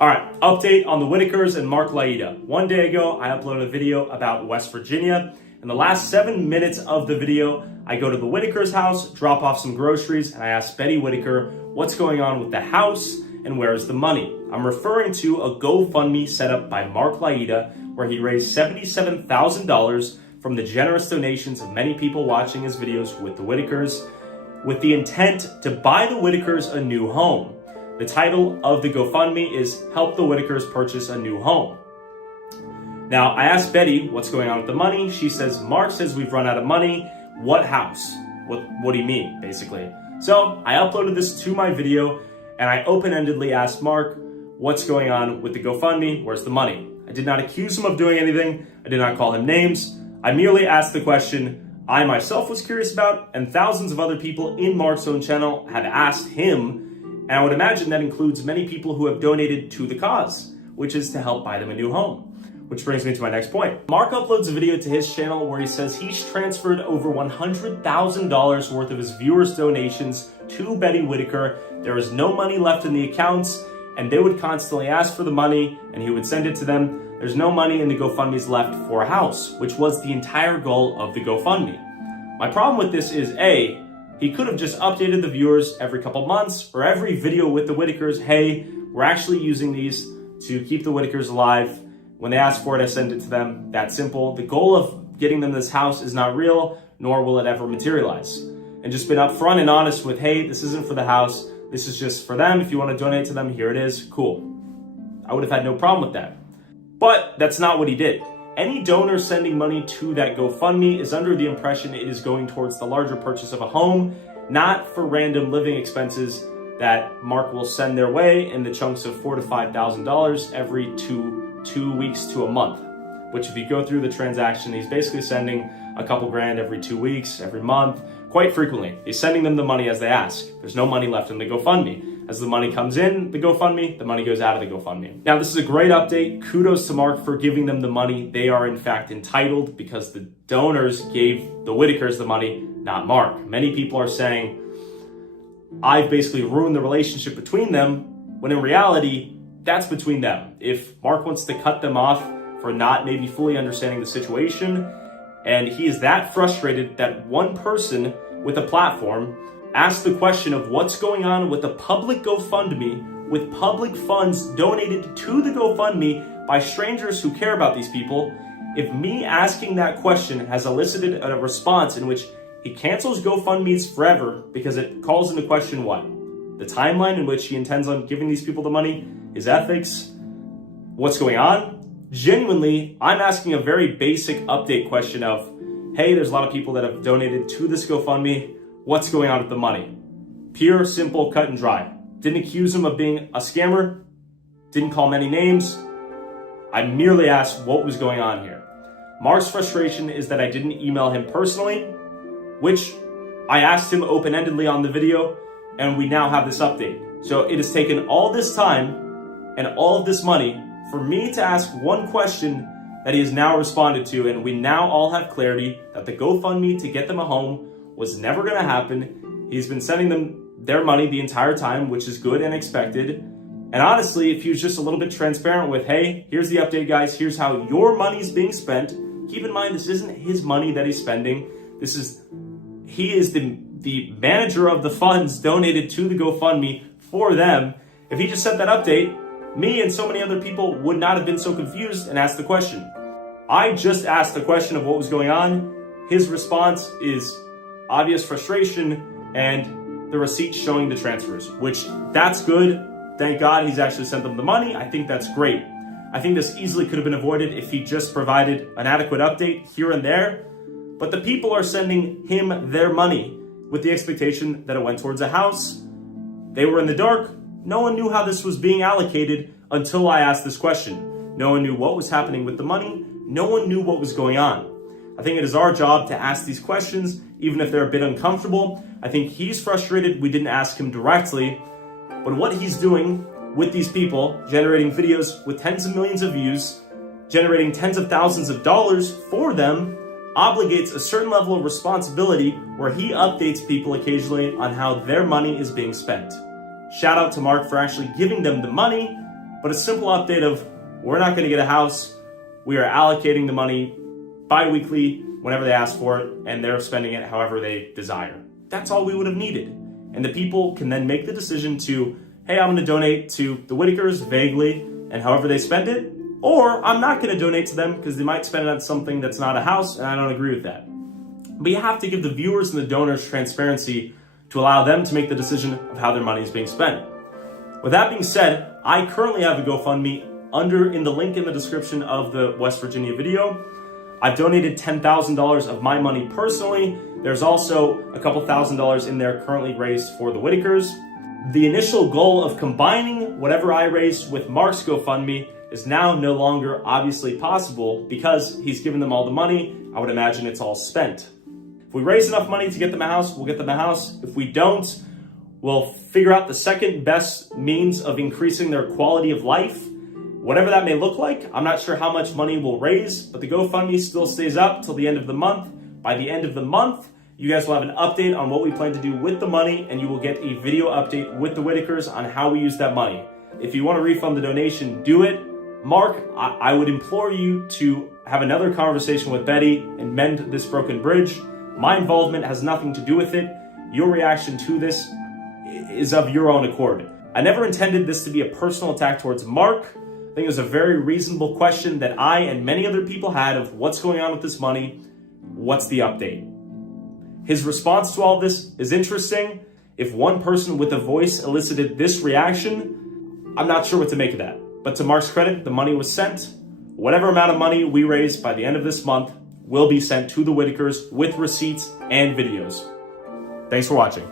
All right, update on the Whittakers and Mark Laita. One day ago, I uploaded a video about West Virginia. In the last 7 minutes of the video, I go to the Whittakers' house, drop off some groceries, and I ask Betty Whittaker what's going on with the house and where's the money. I'm referring to a GoFundMe set up by Mark Laita, where he raised $77,000 from the generous donations of many people watching his videos with the Whittakers, with the intent to buy the Whittakers a new home. The title of the GoFundMe is Help the Whittakers Purchase a New Home. Now, I asked Betty what's going on with the money. She says, Mark says we've run out of money. What house? What do you mean, basically? So I uploaded this to my video and I open-endedly asked Mark, what's going on with the GoFundMe? Where's the money? I did not accuse him of doing anything. I did not call him names. I merely asked the question I myself was curious about, and thousands of other people in Mark's own channel have asked him. And I would imagine that includes many people who have donated to the cause, which is to help buy them a new home. Which brings me to my next point. Mark uploads a video to his channel where he says he's transferred over $100,000 worth of his viewers' donations to Betty Whittaker. There is no money left in the accounts, and they would constantly ask for the money, and he would send it to them. There's no money in the GoFundMes left for a house, which was the entire goal of the GoFundMe. My problem with this is, A, he could have just updated the viewers every couple months or every video with the Whittakers. Hey, we're actually using these to keep the Whittakers alive. When they ask for it, I send it to them. That simple. The goal of getting them this house is not real, nor will it ever materialize. And just been upfront and honest with, hey, this isn't for the house. This is just for them. If you want to donate to them, here it is. Cool. I would have had no problem with that. But that's not what he did. Any donor sending money to that GoFundMe is under the impression it is going towards the larger purchase of a home, not for random living expenses that Mark will send their way in the chunks of $4,000 to $5,000 every two weeks to a month. Which, if you go through the transaction, he's basically sending a couple grand every 2 weeks, every month, quite frequently. He's sending them the money as they ask. There's no money left in the GoFundMe. As the money comes in the GoFundMe, the money goes out of the GoFundMe. Now, this is a great update. Kudos to Mark for giving them the money. They are in fact entitled because the donors gave the Whittakers the money, not Mark. Many people are saying, I've basically ruined the relationship between them, when in reality, that's between them. If Mark wants to cut them off for not maybe fully understanding the situation, and he is that frustrated that one person with a platform asked the question of what's going on with the public GoFundMe with public funds donated to the GoFundMe by strangers who care about these people. If me asking that question has elicited a response in which he cancels GoFundMes forever because it calls into question what? The timeline in which he intends on giving these people the money, his ethics, what's going on? Genuinely, I'm asking a very basic update question of, hey, there's a lot of people that have donated to this GoFundMe. What's going on with the money? Pure, simple, cut and dry. Didn't accuse him of being a scammer. Didn't call many names. I merely asked what was going on here. Mark's frustration is that I didn't email him personally, which I asked him open-endedly on the video, and we now have this update. So it has taken all this time and all of this money for me to ask one question that he has now responded to, and we now all have clarity that the GoFundMe to get them a home was never going to happen. He's been sending them their money the entire time, which is good and expected. And honestly, if he was just a little bit transparent with, hey, here's the update, guys. Here's how your money's being spent. Keep in mind, this isn't his money that he's spending. He is the manager of the funds donated to the GoFundMe for them. If he just sent that update, me and so many other people would not have been so confused and asked the question. I just asked the question of what was going on. His response is obvious frustration and the receipts showing the transfers, which that's good. Thank God he's actually sent them the money. I think that's great. I think this easily could have been avoided if he just provided an adequate update here and there. But the people are sending him their money with the expectation that it went towards a house. They were in the dark. No one knew how this was being allocated until I asked this question. No one knew what was happening with the money. No one knew what was going on. I think it is our job to ask these questions, even if they're a bit uncomfortable. I think he's frustrated we didn't ask him directly, but what he's doing with these people, generating videos with tens of millions of views, generating tens of thousands of dollars for them, obligates a certain level of responsibility where he updates people occasionally on how their money is being spent. Shout out to Mark for actually giving them the money, but a simple update of we're not going to get a house. We are allocating the money bi-weekly whenever they ask for it, and they're spending it however they desire. That's all we would have needed. And the people can then make the decision to, hey, I'm going to donate to the Whittakers vaguely and however they spend it, or I'm not going to donate to them because they might spend it on something that's not a house, and I don't agree with that. But you have to give the viewers and the donors transparency to allow them to make the decision of how their money is being spent. With that being said, I currently have a GoFundMe in the link in the description of the West Virginia video. I've donated $10,000 of my money personally. There's also a couple $1,000s in there currently raised for the Whittakers. The initial goal of combining whatever I raised with Mark's GoFundMe is now no longer obviously possible because he's given them all the money. I would imagine it's all spent. If we raise enough money to get them a house, we'll get them a house. If we don't, we'll figure out the second best means of increasing their quality of life. Whatever that may look like, I'm not sure how much money we'll raise, but the GoFundMe still stays up till the end of the month. By the end of the month, you guys will have an update on what we plan to do with the money, and you will get a video update with the Whittakers on how we use that money. If you want to refund the donation, do it. Mark, I would implore you to have another conversation with Betty and mend this broken bridge. My involvement has nothing to do with it. Your reaction to this is of your own accord. I never intended this to be a personal attack towards Mark. I think it was a very reasonable question that I and many other people had of what's going on with this money, what's the update? His response to all this is interesting. If one person with a voice elicited this reaction, I'm not sure what to make of that. But to Mark's credit, the money was sent. Whatever amount of money we raise by the end of this month will be sent to the Whittakers with receipts and videos. Thanks for watching.